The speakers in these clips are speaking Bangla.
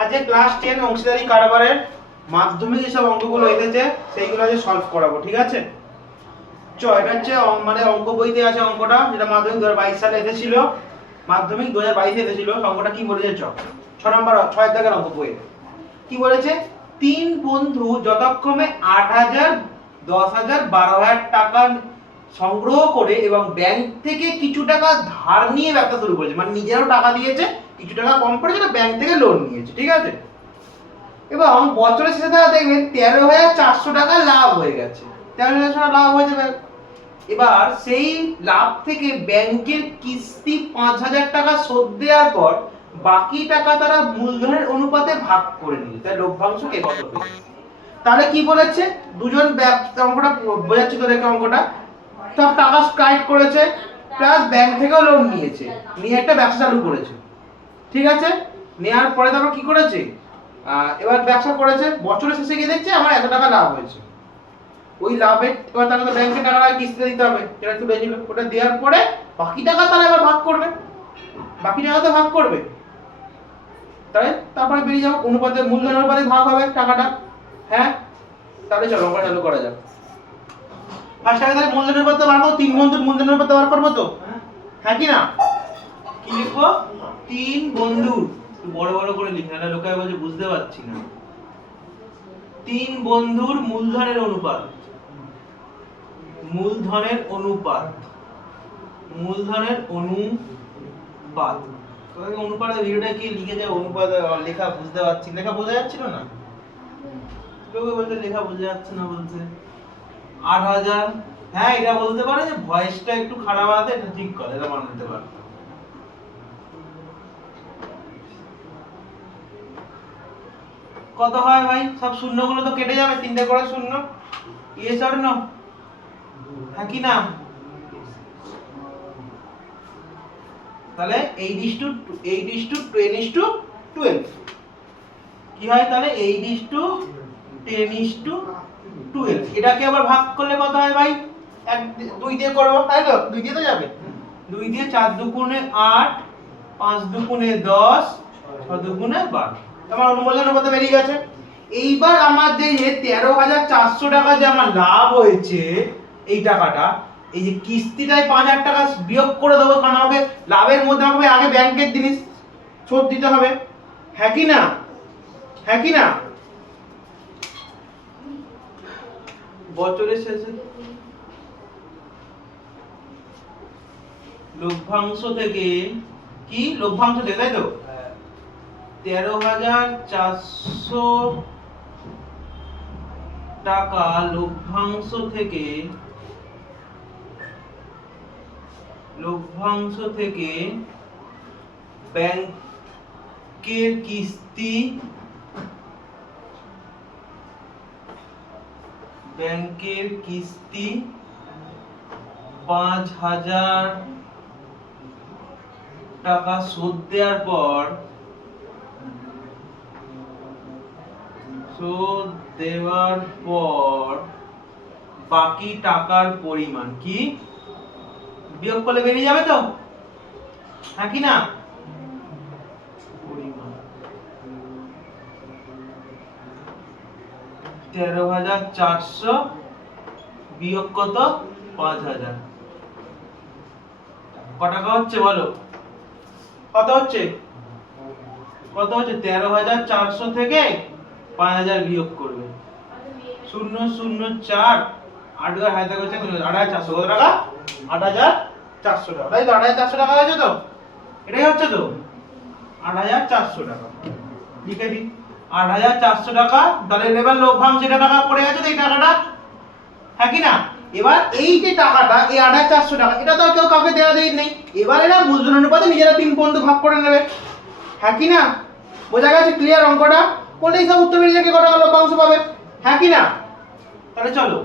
আজকে ক্লাস 10 অংশীদারি কারবারের মাধ্যমিক যেসব অঙ্কগুলো এসেছে সেইগুলো আজকে সলভ করাবো, ঠিক আছে? এটা হচ্ছে মানে অঙ্ক বইতে আছে অঙ্কটা, যেটা মাধ্যমিক 2022 সালে এসেছিল, মাধ্যমিক 2022 এ এসেছিল। অঙ্কটা কি বলেছে? 6 নম্বর 6 দাগের অঙ্ক বইয়ে কি বলেছে? 3 বন্ধু যথাক্রমে 8,000, 10,000, 12,000 টাকা সংগ্রহ করে এবং ব্যাংক থেকে কিছু টাকা ধার নিয়ে ব্যবসা শুরু করেছে। মানে নিজেরও টাকা দিয়েছে, কিছু টাকা কম পড়েছে, ব্যাংক থেকে লোন নিয়েছে, ঠিক আছে? এবং বছরের শেষে তারা দেখবেন 13,400 টাকা লাভ হয়ে গেছে। 13,400 টাকা লাভ হয়েছে। এবার সেই লাভ থেকে ব্যাংকের কিস্তি 5,000 টাকা শোধ দেওয়ার পর বাকি টাকা তারা মূলধনের অনুপাতে ভাগ করে নিল। তাই লভ্যাংশ কে কত হবে? তাহলে কি বলেছে? দুজন অঙ্কটা বোঝাচ্ছি তোদেরকে। অঙ্কটা সব টাকা স্ট্রাইক করেছে, প্লাস ব্যাংক থেকেও লোন নিয়েছে, নিয়ে একটা ব্যবসা চালু করেছে, ঠিক আছে? নেওয়ার পরে তারপর কি করেছে? এবার ব্যবসা করেছে, বছরের শেষে গিয়ে দেখছে আমার এত টাকা লাভ হয়েছে। ওই লাভের এবার তাকে তো ব্যাংকে টাকা কিস্তি দিতে হবে, যেটা তুলেছিল, ওটা দেওয়ার পরে বাকি টাকা তারা এবার ভাগ করবে, বাকি টাকা তো ভাগ করবে। তাহলে তারপরে বেরিয়ে যাবো অনুপাতে, মূলধন অনুপাতে ভাগ হবে টাকাটা। হ্যাঁ, তাহলে চলো আমরা চালু করা যাক। ফার্স্ট আগে তাহলে মূলধন অনুপাত বার করব, 3 বন্ধুর মূলধন অনুপাত বার করব তো, হ্যাঁ কি না? কি লিখবো? 3 বন্ধুর, বড় বড় করে লিখে, না লোকে বলছে বুঝতে পারছি না। 3 বন্ধুর মূলধনের অনুপাত, মূলধনের অনুপাত, মূলধনের অনুপাত। তোকে অনুপাতের ভিডিওটা কি লিখে যায়? অনুপাত লেখা বুঝতে পারছি, লেখা বোঝা যাচ্ছিল না, লোকে বলতে লেখা বোঝা যাচ্ছে না, বলছে 8,000। হ্যাঁ, এটা বলতে পারে যে ভয়েসটা একটু খারাপ আছে, এটা ঠিক করে, এটা মানতে পারে। কত হয় ভাই? সব শূন্যগুলো তো কেটে যাবে, 3টে করে শূন্য। Yes or no? হ্যাঁ কি না? তাহলে 8:10:12 কি হয়? তাহলে 8:10:12। এটাকে আবার ভাগ করলে কত হয় ভাই? 2 দিয়ে করব, তাই তো? 2 দিয়ে তো যাবে। 2 দিয়ে 4 দুগুণে 8, 5 দুগুণে 10, 6 দুগুণে 12। আমার অনুমোদন কত বেরিয়ে গেছে। এইবার আমার যে 13,400 টাকা যে আমার লাভ হয়েছে, এই টাকাটা, এই যে কিস্তিটায় 5,000 টাকা বিয়োগ করে দেবো, কারণ আমাকে লাভের মধ্যে আমাকে আগে ব্যাংকের জিনিস শোধ দিতে হবে, হ্যাঁ কি না? হ্যাঁ কি না? বছরের শেষে লভ্যাংশ থেকে, কি লভ্যাংশ থেকে, তাই তো? 13,400 টাকা লভ্যাংশ থেকে, লভ্যাংশ থেকে ব্যাংকের কিস্তি, ব্যাংকের কিস্তি 5,000 টাকা শোধ দেওয়ার পর, শোধ দেওয়ার পর বাকি টাকার পরিমাণ কি বিয়োগ করলে বেরিয়ে যাবে তো, হ্যাঁ কি না? পরিমাণ 13,400 বিয়োগ কত? 5,000। ক টাকা হচ্ছে বলো? কত হচ্ছে? কত হচ্ছে? 13,400 থেকে 5,000 বিয়োগ করবে। 004 8 হাজার করছে 8,400 কত টাকা? 8,400 টাকা, তাই তো? 8,400 টাকা হয়েছে তো? এটাই হচ্ছে তো 8,400 টাকা। লিখে দিই 8,400 টাকা। তাহলে এবার লভ্যাংশ এটা টাকা পড়ে গেছে, এই টাকাটা, হ্যাঁ কি না? এবার এই যে টাকাটা, এই 8,400 টাকা, এটা তো কেউ কাউকে দেওয়া দেই নেই। এবার এরা মূলধন অনুপাতে নিজেরা 3 বন্ধু ভাগ করে নেবে, হ্যাঁ কি না? বোঝা গেছে? ক্লিয়ার? অঙ্কটা করলেই সব উত্তর বেরিয়ে যাবে, কত লভ্যাংশ পাবে, হ্যাঁ কি না? তাহলে চলো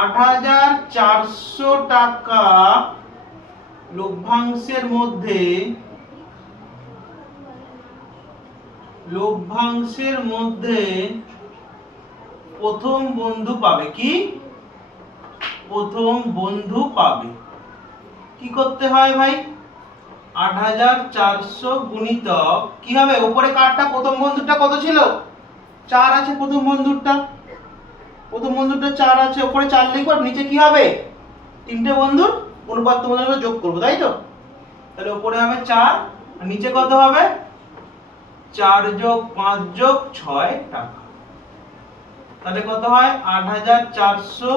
8,400 টাকা লভ্যাংশের মধ্যে, লভ্যাংশের মধ্যে প্রথম বন্ধু পাবে কি? প্রথম বন্ধু পাবে। কি করতে হয় ভাই? 8400 গুণিতক কি হবে, উপরে কারটা প্রথম বন্ধুরটা কত ছিল 4 আছে, প্রথম বন্ধুরটা 4 আছে, উপরে 4 লিখব, নিচে কি হবে তিনটে বন্ধুর অনুপাত বন্ধুর যোগ করব, তাই তো? তাহলে উপরে হবে 4 আর নিচে কত হবে 4 যোগ 5 যোগ 6 টাকা। তাহলে কত হয় 8400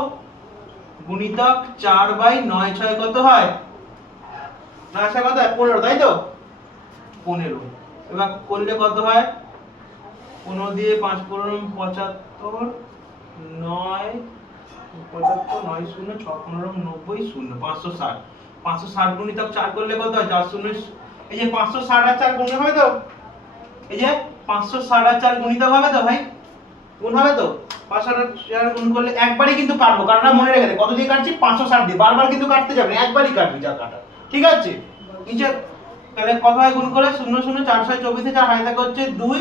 গুণিতক 4/9 6 কত হয়, না আশা কত হয় 15, তাই তো 15। এবার করলে কত হয় 15 দিয়ে 5 15 75 9 75 9 0 6 15 90 0 560 560 গুণিতক 4 করলে কত হয় 4 0, এই যে 560 আর 4 গুণ হবে তো, এই যে 560 আর 4 গুণিতক হবে তো ভাই, গুণ হবে তো, 560 আর 4 গুণ করলে একবারই কিন্তু কাটবো, কারণটা মনে রেখে দে, কত দিয়ে কাটছি 560 দিয়ে, বারবার কিন্তু কাটতে যাবে না, একবারই কাটবি যা কাটা, ঠিক আছে? নিচে তাহলে কত হয় গুণ করে 0 0 4 6 24 4 হাতে হচ্ছে 2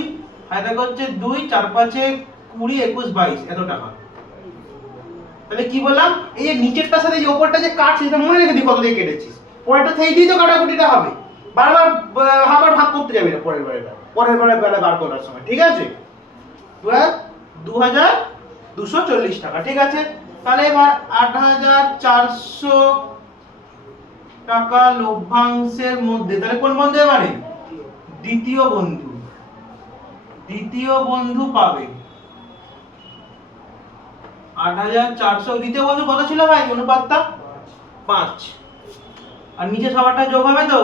হাতে হচ্ছে 2 4 5 20 21 22 এত টাকা। তাহলে কি বললাম, এই যে নিচেরটার সাথে যে উপরটা যে কাটছিস সেটা মনে রেখে দিই কত দিয়ে কেটেছিস, পরেরটা থেকেই দিই তো কাটাকুটিটা হবে, বারবার আবার ভাগ করতে যাবি না পরের বারে বেলা বার করার সময়, ঠিক আছে? 2240 টাকা, ঠিক আছে? তাহলে এবার 8400 টাকা লভ্যাংশের মধ্যে, তাহলে কোন বন্ধু এবারে দ্বিতীয় বন্ধু পাবে 8400, দ্বিতীয় বন্ধু কত ছিল ভাই অনুপাতটা 5, আর নিচে সবারটা যোগ হবে তো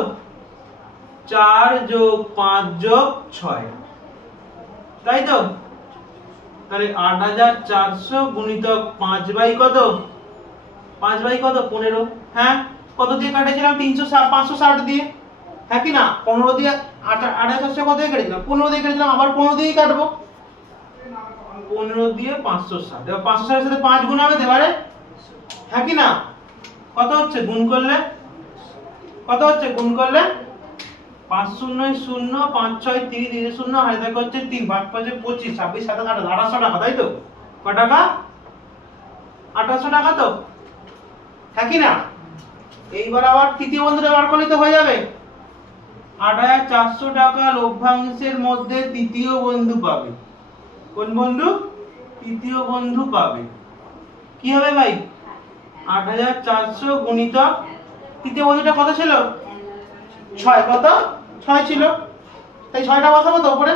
4 যোগ 5 যোগ 6, তাই তো? তাহলে 8400 গুণিতক 5 বাই কত 15, হ্যাঁ কত দিয়ে কাটেছিলাম 560 দিয়ে, হ্যাঁ কি না 15 দিয়ে 8400 কত দিয়ে কেটেছিলাম 15 দিয়ে কেটেছিলাম, আবার 15 দিয়েই কাটবো, 15 দিয়ে 560, এবার 560 এর সাথে 5 গুণ হবে এবারে, হ্যাঁ কি না? কত হচ্ছে গুণ করলে 5 0 0 5 6 30 0 হাতে থাকে হচ্ছে 3 5 5 25 26 27 28 1800 টাকা, তাই তো? কত টাকা 1800 টাকা তো, হ্যাঁ কি না? এইবার আবার তৃতীয় বন্ধুটা বার করলে তো হয়ে যাবে, 8400 টাকা লভ্যাংশের মধ্যে তৃতীয় বন্ধু পাবে, কোন বন্ধু তৃতীয় বন্ধু পাবে, কি হবে ভাই 8400 গুণিতক তৃতীয় বন্ধুটা কত ছিল 6, কত 6 ছিল, তাই 6টা বসাবো তো উপরে,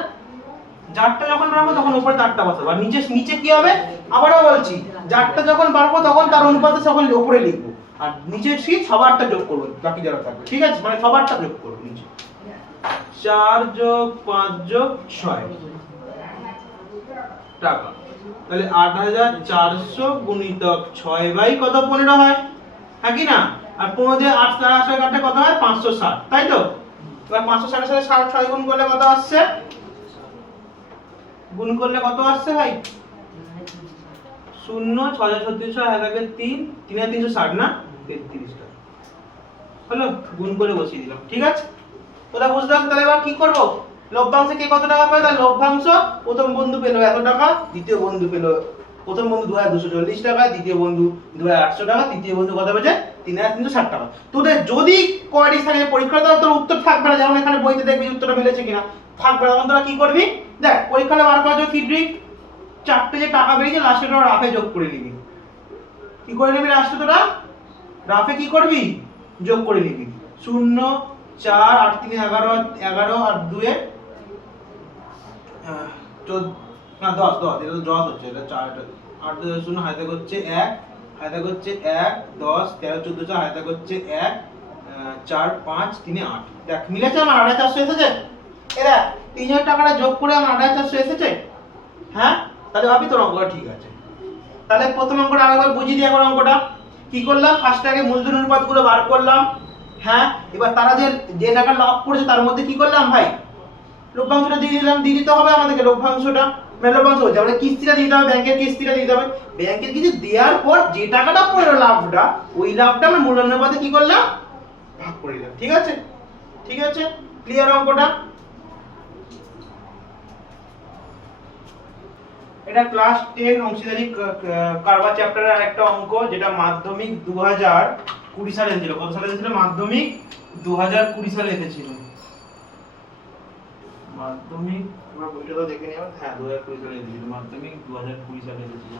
জারটা যখন বাড়বো তখন উপরে তারটা বসাবো, আর নিচে কি হবে আবারও বলছি, জারটা যখন বাড়বো তখন তার অনুপাতে সকল উপরে লিখবো, আর নিচে শীট সবারটা যোগ করবো বাকি যারা থাকবে, ঠিক আছে? মানে সবারটা যোগ করবো নিচে 4 যোগ 5 যোগ 6 টাকা। তাহলে 8400 গুণিতক 6 বাই কত 15 হয়, হ্যাঁ কি না? আর 15 দিয়ে 8 আসলে কাটলে কত হয় 560, তাই তো? এবার 560 এর সাথে 6 গুণ করলে কত আসছে, ভাই 0 6 36 হাতে থাকে 3 3 আর 360 না 33 টাকা হলো, গুণ করে বসিয়ে দিলাম, ঠিক আছে? তোরা বুঝতে পারছিস? তাহলে এবার কি করব, লভ্যাংশে কে কত টাকা পায়, তাহলে লভ্যাংশ প্রথম বন্ধু পেল এত টাকা, দ্বিতীয় বন্ধু পেল, প্রথম বন্ধু 2240 টাকা, দ্বিতীয় বন্ধু 2800 টাকা, তৃতীয় বন্ধু কত পেয়েছে 3360 টাকা। তোদের যদি কোয়ারি থাকে পরীক্ষা দাও তোর উত্তর থাকবে না, যেমন এখানে বইতে দেখবি উত্তরটা মিলেছে কিনা, থাকবে না, তখন তোরা কি করবি দেখ পরীক্ষাটা বার করার জন্য কি ট্রিক, চারটে যে টাকা বেরিয়েছে লাস্টে তোরা রাফে যোগ করে নিবি, কি করে নিবি লাস্টে তোরা রাফে কি করবি যোগ করে নিবি, 0 4 8 3 11 11 আর 2 এ 10 এটা তো 10 হচ্ছে, এটা 4 এটা 8 2 0 হাতে হচ্ছে 1 হাতে হচ্ছে 1 10 13 14 হাতে হচ্ছে 1 4 5 3 8, দেখ মিলেছে আমার 8400 এসেছে, এরা 3000 টাকাটা যোগ করে আমার 8400 এসেছে, হ্যাঁ? তাহলে ভাবি তোর অঙ্কটা ঠিক আছে। তাহলে প্রথম অঙ্কটা আরেকবার বুঝিয়ে দিই, এখন অঙ্কটা কি করলাম, ফার্স্টে আগে মূলধন অনুপাতগুলো বার করলাম, হ্যাঁ? এবার তারা যে টাকা লাভ করেছে তার মধ্যে কি করলাম ভাই লভ্যাংশটা দিয়ে দিলাম, দিয়ে দিতে হবে আমাদেরকে লভ্যাংশটা, মানে লভ্যাংশ হচ্ছে আমাদের কিস্তিটা দিতে হবে, ব্যাংকের কিস্তিটা দিতে হবে, ব্যাংকের কিছু দেওয়ার পর যে টাকাটা পড়লো লাভটা, ওই লাভটা আমরা মূলধন অনুপাতে কি করলাম ভাগ করে দিলাম, ঠিক আছে? ঠিক আছে, ক্লিয়ার অঙ্কটা? এটা ক্লাস 10 অংশীদারি কারবার চ্যাপ্টারের আরেকটা অঙ্ক, যেটা মাধ্যমিক 2020 সালে ছিল, কত সালে ছিল মাধ্যমিক 2020 সালে এসেছিল মাধ্যমিক। আমরা বইটা তো দেখে নিলাম, হ্যাঁ 2020 সালে এসেছিল মাধ্যমিক, 2020 সালে এসেছিল।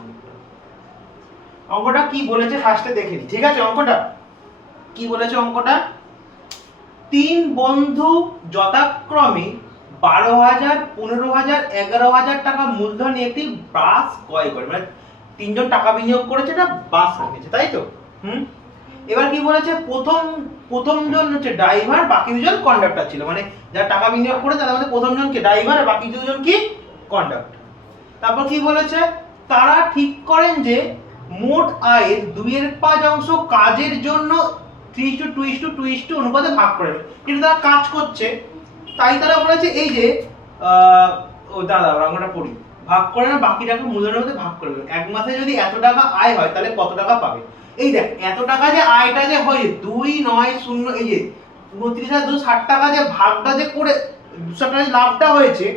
অঙ্কটা কি বলেছে ফার্স্টে দেখে নি, ঠিক আছে? অঙ্কটা কি বলেছে? অঙ্কটা 3 বন্ধু যথাক্রমে 12,000, 15,000, 11,000 টাকা মূলধন নিয়ে একটি বাস ক্রয় করে, মানে তিনজন টাকা বিনিয়োগ করেছে, এটা বাস কিনেছে, তাই তো? এবার কি বলেছে? প্রথম জন হচ্ছে ড্রাইভার, বাকি দুজন কন্ডাক্টর ছিল, মানে যারা টাকা বিনিয়োগ করে তাদের মধ্যে প্রথম জন কি ড্রাইভার আর বাকি দুজন কি কন্ডাক্টর। তারপর কি বলেছে? তারা ঠিক করেন যে মোট আয়ের 2/5 কাজের জন্য 3:2:2 অনুপাতে ভাগ করে নেবে। কিন্তু তারা কাজ করছে, তাই তারা বলেছে এই যে দাদা আমরা পড়ি, ভাগ করে না, বাকি টাকা মূলধনের মধ্যে ভাগ করে নেবে। এক মাসে যদি এত টাকা আয় হয় তাহলে কত টাকা পাবে? এই দেখ এত টাকা যে আয়টা যে হয় 290, এই যে 29,260 টাকা যে ভাগটা যে করে 260 টাকা লাভটা হয়েছে,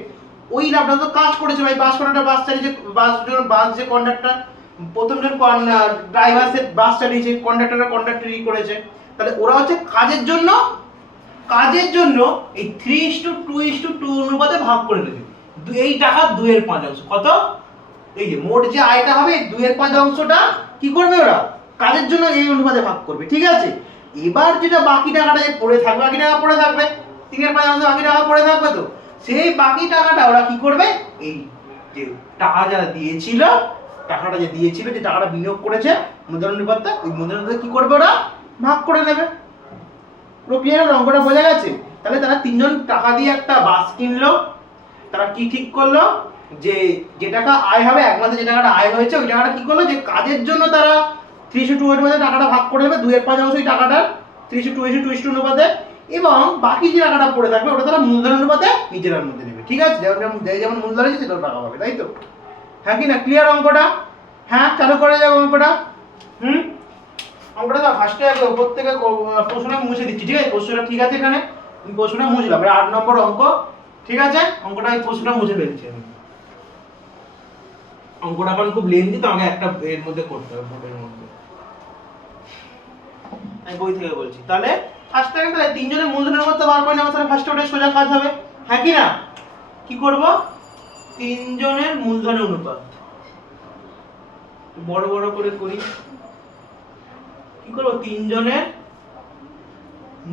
ওই লাভটা তো কাজ করেছে ভাই। বাস কন্ডাক্টর বাস চালিয়েছে, বাস যে কন্ডাক্টর প্রথম জন ড্রাইভার সে বাস চালিয়েছে, কন্ডাক্টরি করেছে, তাহলে ওরা হচ্ছে কাজের জন্য এই 3:2:2 অনুপাতে ভাগ করে নেবে। এই টাকা 2/5 কত? এই যে মোট যে আয়টা হবে 2/5টা কি করবে ওরা? কাজের জন্য এই অনুপাতে ভাগ করবে, ঠিক আছে? এবার যেটা বাকি টাকাটা যে পড়ে থাকবে, বাকি টাকা পড়ে থাকবে, 3/5 বাকি টাকা পড়ে থাকবে, তো সেই বাকি টাকাটা ওরা কি করবে? এই যে টাকা যারা দিয়েছিল, টাকাটা যে দিয়েছিল, যে টাকাটা বিনিয়োগ করেছে মূলধন অনুপাতটা, ওই মূলধন অনুপাতে কি করবে? ওরা ভাগ করে নেবে। পুরো ক্লিয়ার? অঙ্কটা বোঝা গেছে? তাহলে তারা তিনজন টাকা দিয়ে একটা বাস কিনলো। তারা কি ঠিক করলো? যে টাকা আয় হবে, এক মাসে যে টাকাটা আয় হয়েছে, ওই টাকাটা কি করলো? যে কাজের জন্য তারা 3:2 এর মধ্যে টাকাটা ভাগ করে নেবে, 2/5 ওই টাকাটা 3:2:2 অনুপাতে, এবং বাকি যে টাকাটা পড়ে থাকবে ওটা তারা মূলধন অনুপাতে নিজের মধ্যে নেবে, ঠিক আছে? যেমন মূলধন আছে সেটা টাকা পাবে, তাই তো? হ্যাঁ কি না? ক্লিয়ার অঙ্কটা? হ্যাঁ, চালু করে যাবো অঙ্কটা। অঙ্কটা তো ফার্স্টে উপর থেকে প্রশ্নটা মুছে দিচ্ছি, ঠিক আছে? প্রশ্নটা ঠিক আছে, এখানে প্রশ্নটা মুছলাম, 8 নম্বর অঙ্ক, ঠিক আছে? অঙ্কটা এই প্রশ্নটা মুছে ফেলছি আমি। অঙ্কটা এখন খুব লেন্থি, তো আমাকে একটা এর মধ্যে করতে হবে, বোর্ডের মধ্যে। আমি বই থেকে বলছি। তাহলে ফার্স্ট থেকে তাহলে তিনজনের মূলধনের করতে বার করে নেওয়া, তাহলে ফার্স্টে ওটা সোজা কাজ হবে, হ্যাঁ কি না? কি করব? তিনজনের মূলধনের অনুপাত বড় বড় করে করি। কি করব? তিনজনের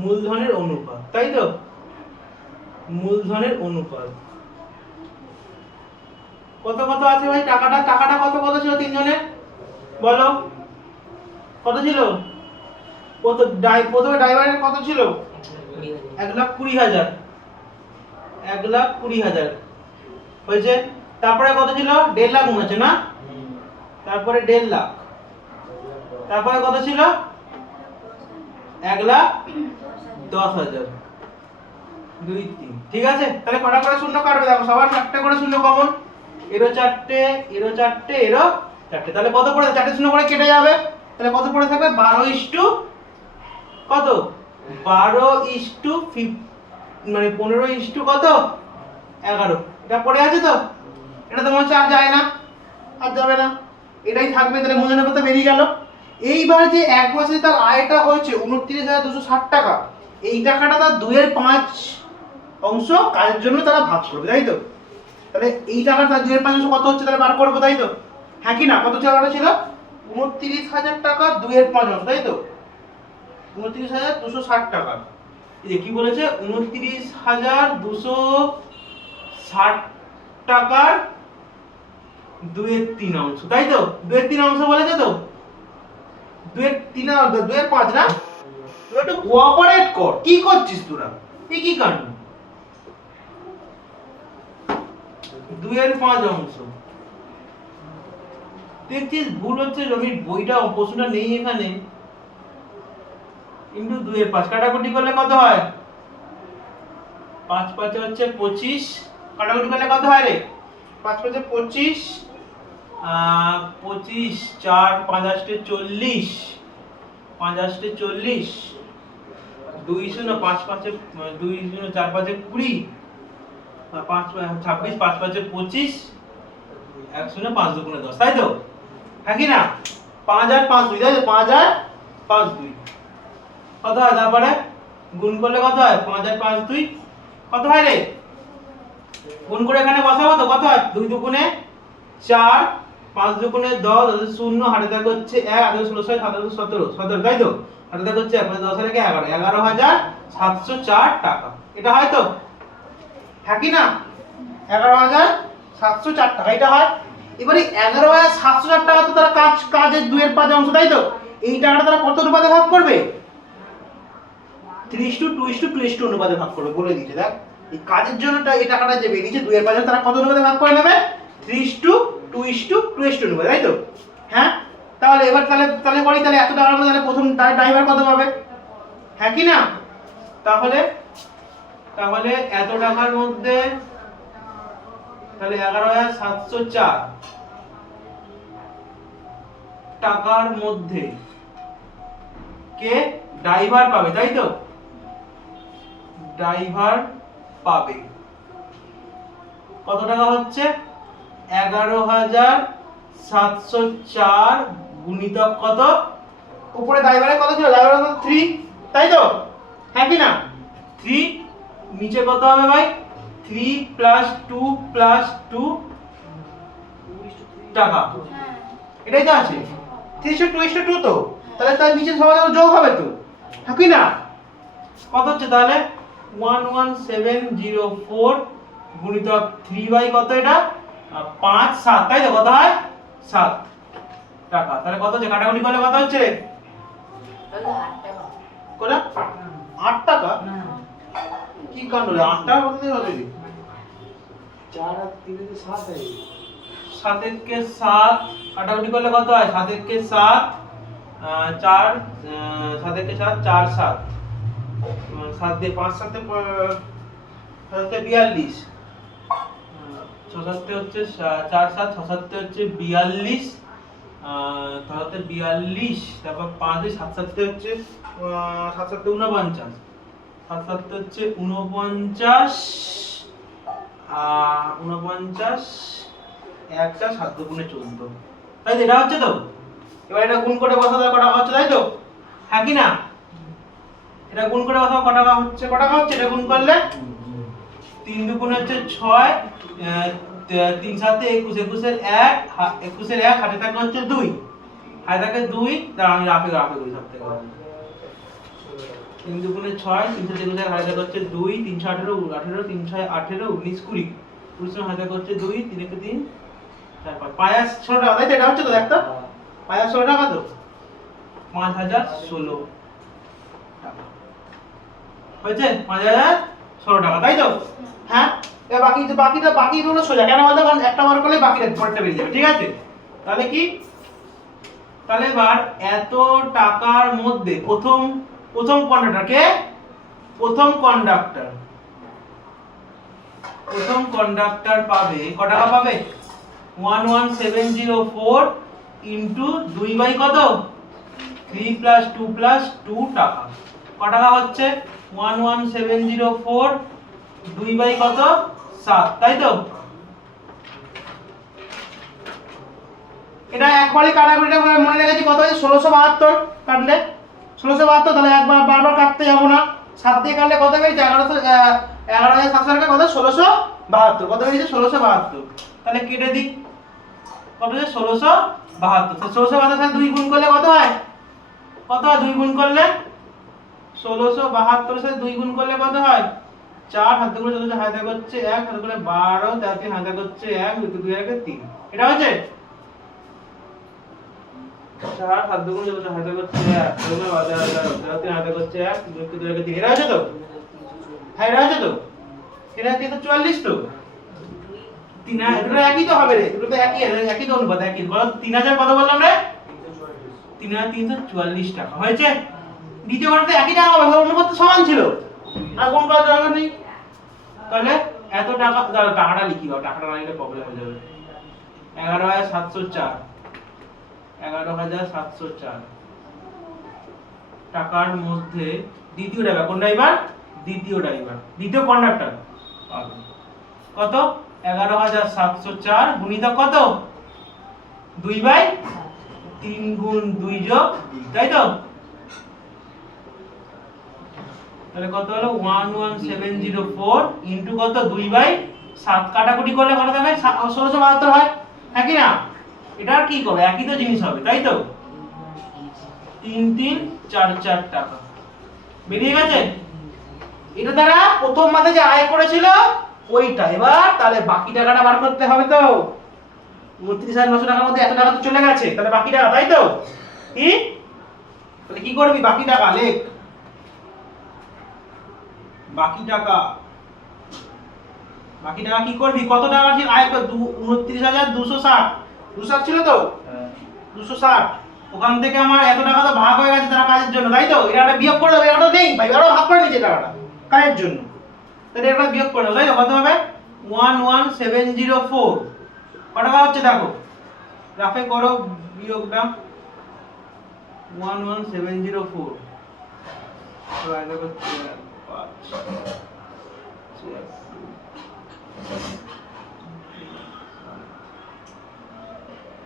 মূলধনের অনুপাত, তাই তো? মূলধনের অনুপাত কত কত আছে ভাই? টাকাটা কত ছিল তিনজনের? বলো কত ছিল? প্রথমে ড্রাইভারের কত ছিল? 1,20,000, 1,20,000 হয়েছে। তারপরে কত ছিল? 1.5 লাখ মনে হচ্ছে না? তারপরে 1.5 লাখ, তারপরে কত ছিল? 1,10,000, 2 3, ঠিক আছে? তাহলে কটা করে শূন্য কাটবে? দেখো সবার 4টে করে শূন্য কমন, এরও 4টে, এরও 4টে, এরও 4টে, তাহলে কত পড়ে? 4টে শূন্য করে কেটে যাবে, তাহলে কত পড়ে থাকবে? 12 কত? 12 মানে 15 কত? 11। এটা পড়ে আছে তো? এটা তো মনে হচ্ছে আর যায় না, আর যাবে না, এটাই থাকবে। তাহলে মূলধনের কথা বেরিয়ে গেল। এইবার যে এক মাসে তার আয়টা হয়েছে 29,260 টাকা, এই টাকাটা তার 2/5 কাজের জন্য তারা ভাগ করবে, তাই তো? তাহলে এই টাকাটা তার 2/5 কত হচ্ছে? তাহলে বার করবো, তাই তো? হ্যাঁ কি না? কত টাকাটা ছিল? 29,000 টাকা 2/5, তাই তো? 29,260 টাকা। এই যে কি বলেছে? 29,260 টাকার 2/3, তাই তো? 2/3 বলেছে তো? 2/5 না? তুই একটু কোঅপারেট কর। কি করছিস তোরা? এই কি কাণ্ড? 2/5 দেখছিস ভুল হচ্ছে। আমি বইটা প্রশ্নটা নেই এখানে। কিন্তু 2/5 কাটাকুটি করলে কত হয়? 5 5 হচ্ছে 25, কাটাকুটি করলে কত হয় রে? 5 5 25, 25 4 5 8 40, 5 8 40, 2 0 5 5 2 0 4 5 20, 5 26, 5 5 25, 1 0 5 2 10, তাই তো? হ্যাঁ কি না? 5 আর 5 2, তাই তো? 5 আর 5 2 কত হয়? তারপরে গুণ করলে কত হয়? 5 আর 5 2 কত হয় রে? গুণ করে এখানে বসাবো তো, কত হয়? 2 দুগুণে 4, 5 দুগুণে 10, 10 শূন্য, হাতে থাকে হচ্ছে 1, 8 16 17, 17 17, তাই তো? হাতে থাকে হচ্ছে 1, 10 এর 11, 11,704 টাকা। এটা হয় তো? হ্যাঁ কি না? 11,704 টাকা এটা হয়। এবারে 11,704 টাকা তো তারা কাজের 2 এর 5 অংশ, তাই তো? এই টাকাটা তারা কত অনুপাতে ভাগ করবে? 3:2:2:2 অনুপাতে ভাগ করবে, বলে দিয়েছে দেখ। এই কাজের জন্য এই টাকাটা যে বেরিয়েছে 2 এর 5 তারা কত অনুপাতে ভাগ করে নেবে? 3:2:2:2 অনুপাতে, তাই তো? হ্যাঁ, তাহলে এবার তাহলে করি, তাহলে এত টাকার মধ্যে তাহলে প্রথম ড্রাইভার কত পাবে? হ্যাঁ কি না? তাহলে এত টাকার মধ্যে তাহলে 11,704 টাকার মধ্যে কে ড্রাইভার পাবে, তাই তো? ড্রাইভার পাবে কত টাকা হচ্ছে? 11,704 গুণিতক কত? উপরে ড্রাইভারে কত ছিল? ড্রাইভারে কত? 3, তাই তো? হ্যাঁ কি না? 3, নিচে কত হবে ভাই? 3 + 2 + 2 টাকা, এটাই তো আছে। 3:2:2 তো, তাহলে তার নিচে সবার যোগ হবে তো, হ্যাঁ কি না? কত হচ্ছে তাহলে? 11704 গুণিতক 3 বাই কত এটা? 5 7, তাই তো? কত হয়? 7 টাকা। তাহলে কত হচ্ছে? কাটাকুটি করলে কত হচ্ছে? তাহলে 8 টাকা। কত? 8 টাকা? কি কাণ্ড রে, 8 টাকা কত দিয়ে হবে? 4 আর 3 এ 7 হয়। 7 কে 7 কাটাকুটি করলে কত হয়? 7 কে 7 4 7 কে 7 4 7 7 দিয়ে 5 7 42 6 7 হচ্ছে 4 7 6 7 হচ্ছে 42 6 42 তারপর 5 দিয়ে 7 7 হচ্ছে 7 7 49 7 7 হচ্ছে 49 49 একটা 7 দুগুণে 14, তাই তো? এটা হচ্ছে তো? এবার এটা গুণ করে বসাতে কত টাকা হচ্ছে, তাই তো? হ্যাঁ কি না? এটা গুণ করে বসাবো, কত টাকা হচ্ছে? কত টাকা হচ্ছে এটা গুণ করলে? 3 দুগুণে হচ্ছে 6, 3 7 21, 21 এর 1, 21 এর 1 হাতে থাকে হচ্ছে 2, হাতে থাকে 2, দাঁড়া আমি রাফে করি সব থেকে। 3 দুগুণে 6, 3 7 21 এর হাতে থাকে হচ্ছে 2, 3 18 18, 3 6 18, 19 20, 20 এর হাতে থাকে হচ্ছে 2, 3 1 3, তারপর 516 টাকা, তাই তো? এটা হচ্ছে তো? দেখতো 516 টাকা তো? 5016 টাকা হয়েছে, 5016 টাকা, তাই তো? হ্যাঁ, এবার বাকিগুলো সোজা কেন বলতো? কারণ একটা বার করলে বাকিটা পরেরটা বেরিয়ে যাবে, ঠিক আছে? তাহলে কি? তাহলে এবার এত টাকার মধ্যে প্রথম কন্ডাক্টর কে? প্রথম কন্ডাক্টর পাবে কত টাকা পাবে? 11704 ইনটু 2 বাই কত? 3 + 2 + 2 টাকা। কত টাকা হচ্ছে? 11704 2 বাই কত? 7, তাই তো? এটা একবারই কাটাকুটিটা মনে রেখেছি, কত হচ্ছে? 1672 কাটলে 1672, তাহলে একবার বারবার কাটতে যাব না। 7 দিয়ে কাটলে কত বেরিয়েছে? 11,700 টাকা কত? 1672, কত বেরিয়েছে? 1672। তাহলে কেটে দিই, কত হচ্ছে? 1672। 1672 সাথে 2 গুণ করলে কত হয়? কত হয় 2 গুণ করলে? 1672 সাথে 2 গুণ করলে কত হয়? 4 হাতে করে 14 হাতে হচ্ছে 1 হাতে করে 12 তাতে হাতে হচ্ছে 1 2 2 1 3, এটা হচ্ছে 4 হাত দুগুণ 14 হাতে হচ্ছে 1 তাহলে 3 হাতে হচ্ছে 1 2 2 1 3, এটা হচ্ছে তো? হ্যাঁ এটা হচ্ছে তো? এটা 344 তো? 3 দুটো একই তো হবে রে, দুটো তো একই তো অনুপাত, একই। কত? 3000 কত বললাম রে? 3344 টাকা হয়েছে। দ্বিতীয় ঘরতে একই টাকা হবে, অনুপাত সমান ছিল, আর কোন করার দরকার নেই। তাহলে এত টাকা, টাকাটা লিখি দাও, টাকাটা না লিখলে প্রবলেম হয়ে যাবে। 11,704 11,704 টাকার মধ্যে দ্বিতীয় ড্রাইভার, কোন ড্রাইভার? দ্বিতীয় কন্ডাক্টর পাবে কত? 11,704 গুণিতক কত? 2 বাই 3 গুণ 2 যোগ 2, তাই তো? তাহলে কত হলো 11704 ইনটু কত 2/7 কাটাকুটি করলে কত হবে 1672 হয় একই না এটা আর কি করবে একই তো জিনিস হবে তাই তো 3344 টাকা বেরিয়ে গেছে এটা দ্বারা প্রথম মাসে যে আয় করেছিল ওইটা এবার তাহলে বাকি টাকাটা বার করতে হবে তো 29900 টাকার মধ্যে এত টাকা তো চলে গেছে তাহলে বাকি টাকা তাই তো কি তাহলে কি করবি বাকি টাকা লেখ বাকি টাকা কি করবি কত টাকা ছিল আয় 29260 260 ছিল তো 260 ওখান থেকে আমার এত টাকা তো ভাগ হয়ে গেছে তারা কাজের জন্য তাই তো এটা বিয়োগ করে দেবে এটা নেই ভাই আরো ভাগ করে নিচে টাকাটা কাজের জন্য তাহলে এটা বিয়োগ করে তাই তো কত হবে 11704 কত টাকা হচ্ছে দেখো রাফে করো বিয়োগটা 11704 তো আগে হচ্ছে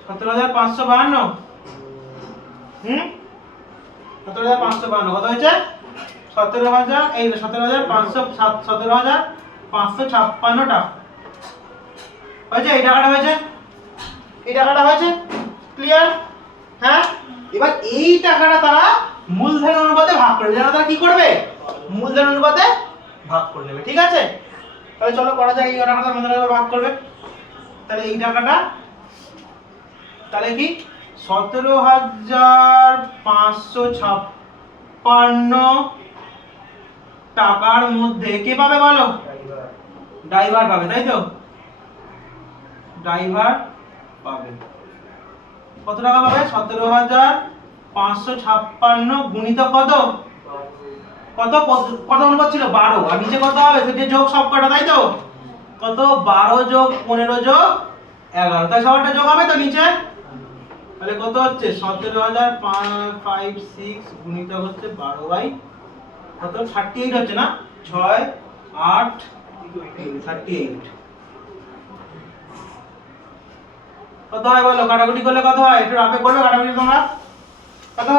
17552 17552 কত হয়েছে 17000 এই 17556 টাকা হয়েছে এই টাকাটা হয়েছে ক্লিয়ার হ্যাঁ এবার এই টাকাটা তারা মূলধন অনুপাতে ভাগ করবে যারা তারা কি করবে মূলধন অনুপাতে ভাগ করে নেবে ঠিক আছে তাহলে চলো করা যায় এই টাকাটা মূলধন অনুপাতে ভাগ করবে তাহলে এই টাকাটা তাহলে কি 17556 টাকার মধ্যে কে পাবে বলো ড্রাইভার পাবে তাই তো ড্রাইভার পাবে কত টাকা পাবে 17556 গুণিত কত কত কত অনুপাত ছিল 12 আর নিচে কত হবে সেটা যোগ সব কটা তাই তো কত 12 যোগ 15 যোগ 11 তাই সবটা যোগ হবে তো নিচে তাহলে কত হচ্ছে 17556 গুণিত হচ্ছে 12 কত 38 হচ্ছে না 6 8 38 কত হয় বলো কাটাকুটি করলে কত হয় একটু রাফে করবে কাটাকুটি তোমরা কত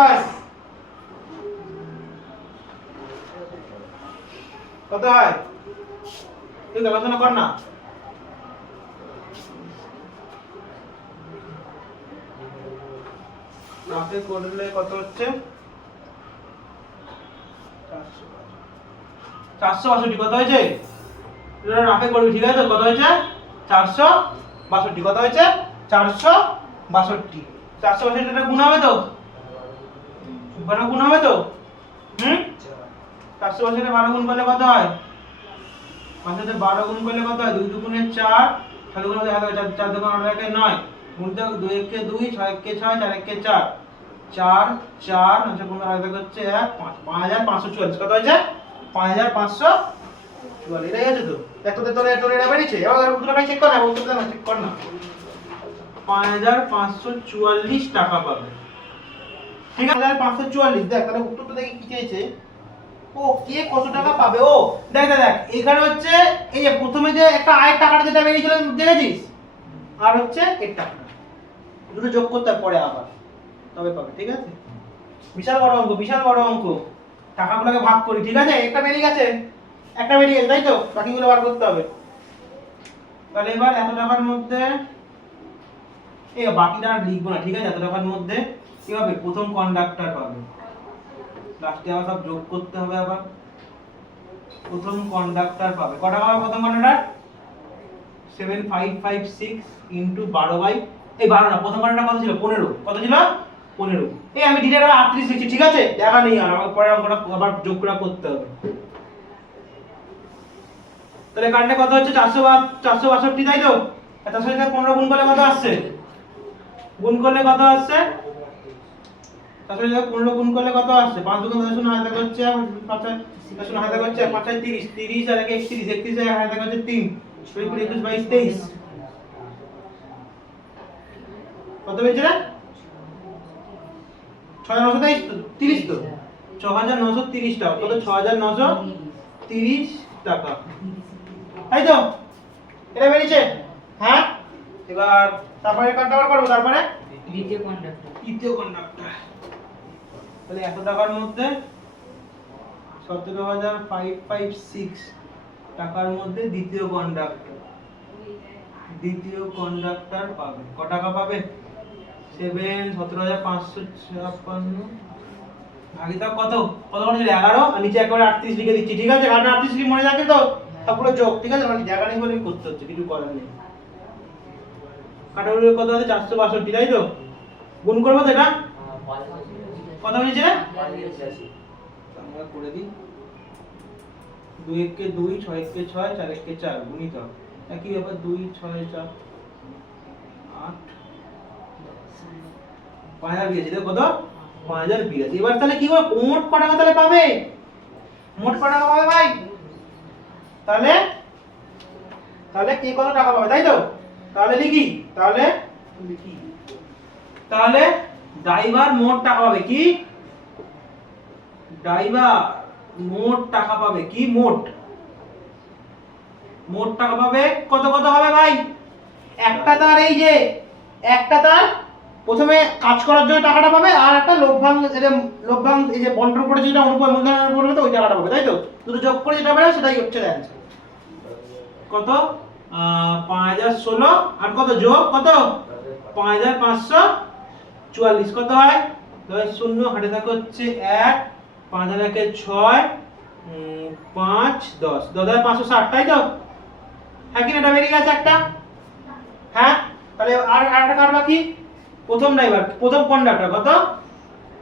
হয় তুই দেখাশোনা কর না রাফে করলে কত হচ্ছে 462 কত হয়েছে এটা রাফে করবি ঠিক আছে কত হয়েছে 462 কত হয়েছে 462 এটা গুণ হবে তো গুণ হবে তো 462 এর 12 গুণ করলে কত হয় 5 এর 12 গুণ করলে কত হয় 2 দুগুণে 4 6 দুগুণে 4 দুগুণে 8 একে 9 গুণিতক 2 একে 2 6 একে 6 4 একে 4 4 4 আচ্ছা কোন হাতে হচ্ছে 1 5544 কত হয়েছে 5544 এটাই আছে তো দেখো তো তোর এটা বেরিয়েছে এবার উত্তরটা চেক কর না উত্তরটা চেক কর না 5544 টাকা পাবে ঠিক আছে 5544 দেখ তাহলে উত্তরটা দেখি কি চেয়েছে ও কে কত টাকা পাবে ও দেখ এখানে হচ্ছে এই যে প্রথমে যে একটা আয়ের টাকাটা যেটা বেরিয়েছিল দেখেছিস আর হচ্ছে এর টাকাটা দুটো যোগ করতে পরে আবার তবে পাবে ঠিক আছে বিশাল বড় অঙ্ক টাকাগুলোকে ভাগ করি ঠিক আছে একটা বেরিয়ে গেছে তাই তো বাকিগুলো বার করতে হবে তাহলে এবার এত টাকার মধ্যে এই বাকিটা আর লিখবো না ঠিক আছে এত টাকার মধ্যে কি হবে প্রথম কন্ডাক্টর পাবে লাস্টে আবার সব যোগ করতে হবে আবার প্রথম কন্ডাক্টর পাবে কত টাকা পাবে প্রথম কন্ডাক্টর 7556 ইনটু 12 এই 12 না প্রথম কন্ডাক্টর কত ছিল 15 কত ছিল 15 এই আমি ডিটেইল 38 লিখছি ঠিক আছে দেখা নেই আর আমাকে পরের অঙ্কটা আবার যোগ করে করতে হবে তাহলে কাটলে কত হচ্ছে 462 তাই তো তার সাথে 15 গুণ করলে কত আসছে তার সাথে 15 গুণ করলে কত আসছে 5 দুগুণ 10 হাতে হচ্ছে 5 10 হাতে হচ্ছে 5 30 30 আর 31 31 আর হাতে হচ্ছে 3 20 21 22 23 কত হয়েছে রে 6930 তো 6930 টাকা কত 6930 টাকা তাই তো এটা বেরিয়েছে হ্যাঁ এবার তারপরে কন্ডাক্টর করব তারপরে তৃতীয় কন্ডাক্টর তাহলে 100 টাকার মধ্যে 17,556 টাকার মধ্যে দ্বিতীয় কন্ডাক্টর পাবে। ক টাকা পাবে? 17,556 ভাগিতা কত কত ছিল 11 আর নিচে একবারে 38 লিখে দিচ্ছি, ঠিক আছে? কারণ 38 লিখে মনে রাখে তো সবগুলো যোগ, ঠিক আছে? মানে জায়গা নেই বলে করতে হচ্ছে, কিছু করার নেই। কাটাকুটির কত আছে? 462, তাই তো? গুণ করবো তো এটা? কত হয়েছে? আমরা করে দিই। 2 1 কে 2, 6 1 কে 6, 4 1 কে 4 গুণিত একই ব্যাপার 2 6 4 8 5082 দেখো কত 5082। এবার তাহলে কি হবে? মোট কত টাকা তাহলে পাবে? মোট কত টাকা পাবে ভাই? তাহলে তাহলে কে কত টাকা পাবে, তাই তো? তাহলে লিখি, তাহলে ড্রাইভার মোট টাকা পাবে। কি? ড্রাইভার মোট টাকা পাবে। কি? মোট টাকা পাবে। কত কত হবে ভাই? একটা তার এই যে একটা তার প্রথমে কাজ করার জন্য টাকাটা পাবে, আর একটা লভ্যাংশ এই যে বন্টন করে যেটা অনুপাত মূলধনের বলবে তো ওই টাকাটা পাবে, তাই তো? দুটো যোগ করে যেটা পাবে সেটাই হচ্ছে অ্যানসার। কত? 5016 আর কত যোগ কত? 5544 কত হয়? 0 হাতে থাকে হচ্ছে 1, 5 আর 1 6, 5 10 10560, তাই তো? হ্যাঁ কিনা? এটা বেরিয়ে গেছে একটা। হ্যাঁ, তাহলে আর একটা কার বাকি? প্রথম ড্রাইভার, প্রথম কন্ডাক্টর। কত?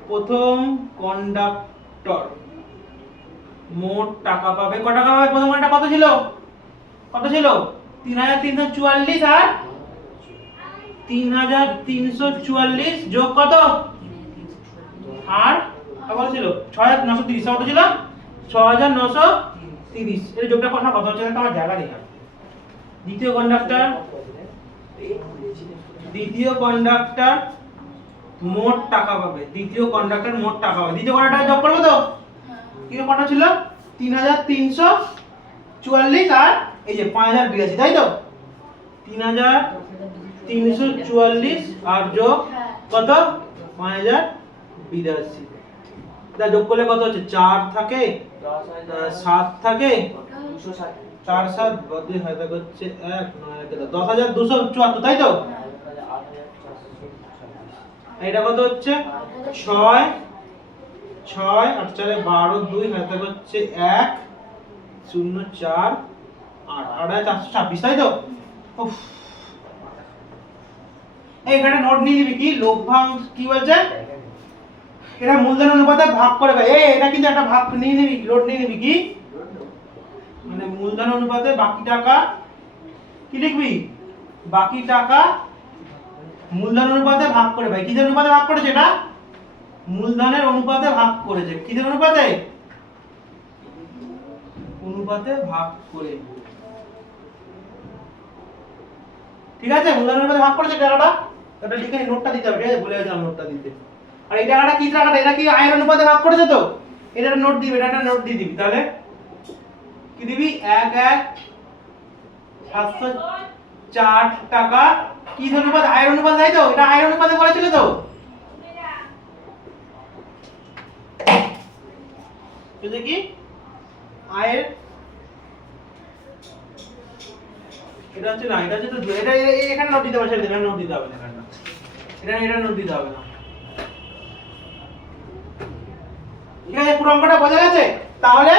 প্রথম কন্ডাক্টর মোট টাকা পাবে। কত টাকা পাবে? প্রথম কন্ডাক্টর কত ছিল? 3344 আর 3344 যোগ কত? আর কত ছিল? 6930। কত ছিল? 6930। এর যোগটা কত হচ্ছে? আমার জায়গা নেই। দ্বিতীয় কন্ডাক্টর মোট টাকা পাবে। দ্বিতীয় কন্ডাক্টর যোগ করবো তো? কি কত ছিল? 3344 আর এই যে 5082, তাই তো? 3344 আর যোগ কত? 5082। তা যোগ করলে কত হচ্ছে? 4 থাকে 7 থাকে 4 7 বদলে হয় তা হচ্ছে 1 9 10274, তাই তো? এটা কত হচ্ছে? 6 6 8 4 12 2 হাতে হচ্ছে 1 0 4 8 8 426, তাই তো? উফ, এইখানে নোট নিয়ে নিবি। কি লভ্যাংশ কি বলছে? এটা মূলধন অনুপাতে ভাগ করে ভাই। এটা কিন্তু একটা ভাগ নিয়ে নিবি, লোড নিয়ে নিবি। কি মানে মূলধন অনুপাতে বাকি টাকা কি লিখবি? বাকি টাকা মূলধন অনুপাতে ভাগ করে ভাই। কিসের অনুপাতে ভাগ করেছে? এটা মূলধনের অনুপাতে ভাগ করেছে। কিসের অনুপাতে? অনুপাতে ভাগ করে, ঠিক আছে? মূলধনের অনুপাতে ভাগ করেছে টাকাটা। এটা লিখে নোটটা দিতে হবে, ঠিক আছে? ভুলে গেছিলাম নোটটা দিতে। আর এই টাকাটা কি টাকাটা? এটা কি আয়ের অনুপাতে ভাগ করেছে তো? এটা একটা নোট দিবি, এটা একটা নোট দিয়ে দিবি। তাহলে কি দিবি? 1 1 704 টাকা কি অনুপাত? আয়ের অনুপাত, তাই তো? এটা আয়ের অনুপাতে বলেছিল তো? এটা কি আয়ের? এটা হচ্ছে না, এটা হচ্ছে তো এটা এখানে নোট দিতে হবে, সেটা এখানে নোট দিতে হবে না। এটা নোট দিতে হবে না, ঠিক আছে? পুরো অঙ্কটা বোঝা গেছে? তাহলে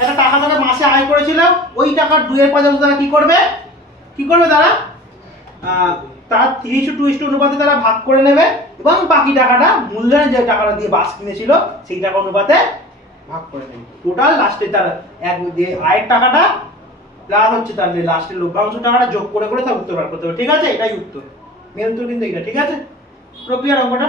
একটা টাকা তারা মাসে আয় করেছিল, ওই টাকার 2 এর 5 তারা কি করবে? তারা তার 3:2 অনুপাতে তারা ভাগ করে নেবে এবং বাকি টাকাটা মূলধনের যে টাকাটা দিয়ে বাস কিনেছিল সেই টাকা অনুপাতে ভাগ করে নেবে। টোটাল লাস্টে তার এক যে আয়ের টাকাটা প্লাস হচ্ছে তার যে লাস্টের লভ্যাংশ টাকাটা যোগ করে সব উত্তর বার করতে হবে, ঠিক আছে? এটাই উত্তর, মেন উত্তর কিন্তু এটা, ঠিক আছে? প্রক্রিয়ার অঙ্কটা